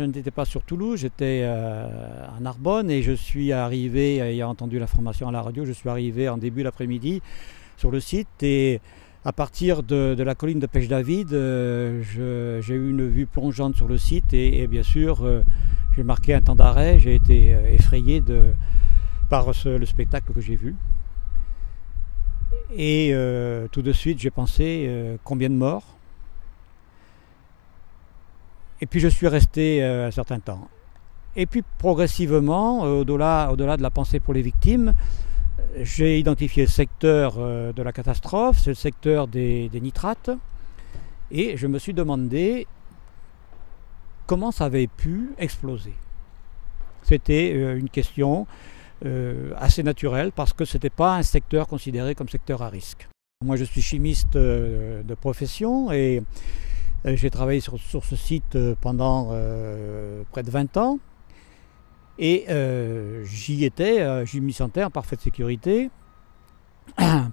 Je n'étais pas sur Toulouse, j'étais à Narbonne et je suis arrivé, ayant entendu l'information à la radio, je suis arrivé en début d'après-midi sur le site et à partir de la colline de Pêche-David, j'ai eu une vue plongeante sur le site et bien sûr j'ai marqué un temps d'arrêt, j'ai été effrayé par le spectacle que j'ai vu. Et tout de suite j'ai pensé combien de morts. Et puis je suis resté un certain temps. Et puis progressivement, au-delà de la pensée pour les victimes, j'ai identifié le secteur de la catastrophe, c'est le secteur des nitrates. Et je me suis demandé comment ça avait pu exploser. C'était une question assez naturelle parce que ce n'était pas un secteur considéré comme secteur à risque. Moi je suis chimiste de profession et j'ai travaillé sur ce site pendant près de 20 ans et j'y m'y sentais en parfaite sécurité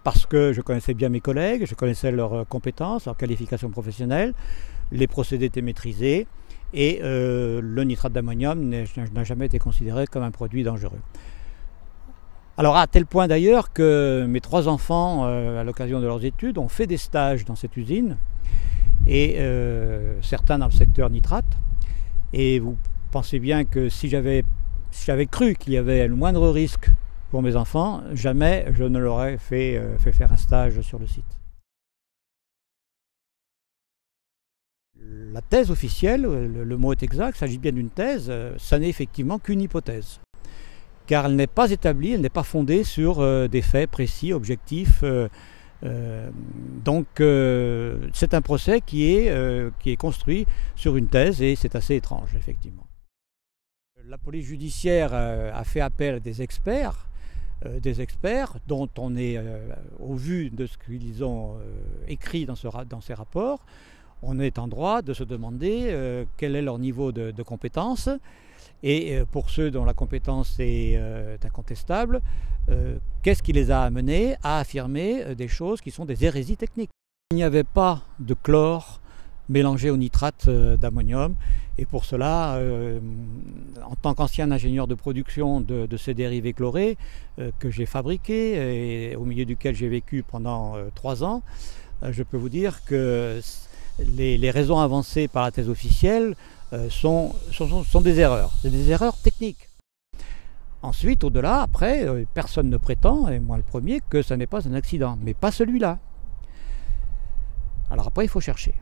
parce que je connaissais bien mes collègues, je connaissais leurs compétences, leurs qualifications professionnelles, les procédés étaient maîtrisés et le nitrate d'ammonium n'a jamais été considéré comme un produit dangereux. Alors à tel point d'ailleurs que mes 3 enfants, à l'occasion de leurs études, ont fait des stages dans cette usine et certains dans le secteur nitrate. Et vous pensez bien que si j'avais cru qu'il y avait le moindre risque pour mes enfants, jamais je ne leur aurais fait faire un stage sur le site. La thèse officielle, le mot est exact, il s'agit bien d'une thèse, ça n'est effectivement qu'une hypothèse. Car elle n'est pas établie, elle n'est pas fondée sur des faits précis, objectifs. Donc c'est un procès qui est construit sur une thèse et c'est assez étrange effectivement. La police judiciaire a fait appel à des experts dont on est, au vu de ce qu'ils ont écrit dans ces rapports, on est en droit de se demander quel est leur niveau de compétence. Et pour ceux dont la compétence est incontestable, qu'est-ce qui les a amenés à affirmer des choses qui sont des hérésies techniques? Il n'y avait pas de chlore mélangé au nitrate d'ammonium et pour cela, en tant qu'ancien ingénieur de production de ces dérivés chlorés que j'ai fabriqués et au milieu duquel j'ai vécu pendant 3 ans, je peux vous dire que les raisons avancées par la thèse officielle sont des erreurs techniques. Ensuite, au-delà, après, personne ne prétend, et moi le premier, que ça n'est pas un accident, mais pas celui-là. Alors après, il faut chercher.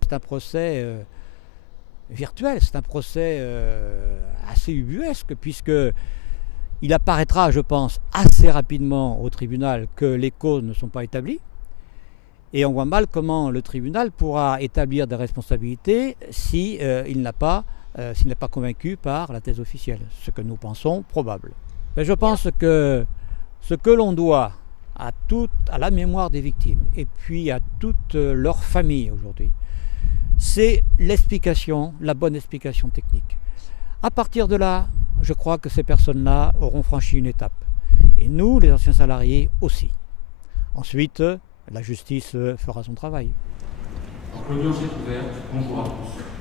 C'est un procès virtuel, c'est un procès assez ubuesque, puisqu'il apparaîtra, je pense, assez rapidement au tribunal que les causes ne sont pas établies. Et on voit mal comment le tribunal pourra établir des responsabilités s'il n'est pas convaincu par la thèse officielle, ce que nous pensons probable. Mais je pense que ce que l'on doit à la mémoire des victimes et puis à toute leur famille aujourd'hui, c'est l'explication, la bonne explication technique. À partir de là, je crois que ces personnes-là auront franchi une étape. Et nous, les anciens salariés aussi. Ensuite, la justice fera son travail. L'audience est ouverte. Bonjour à tous.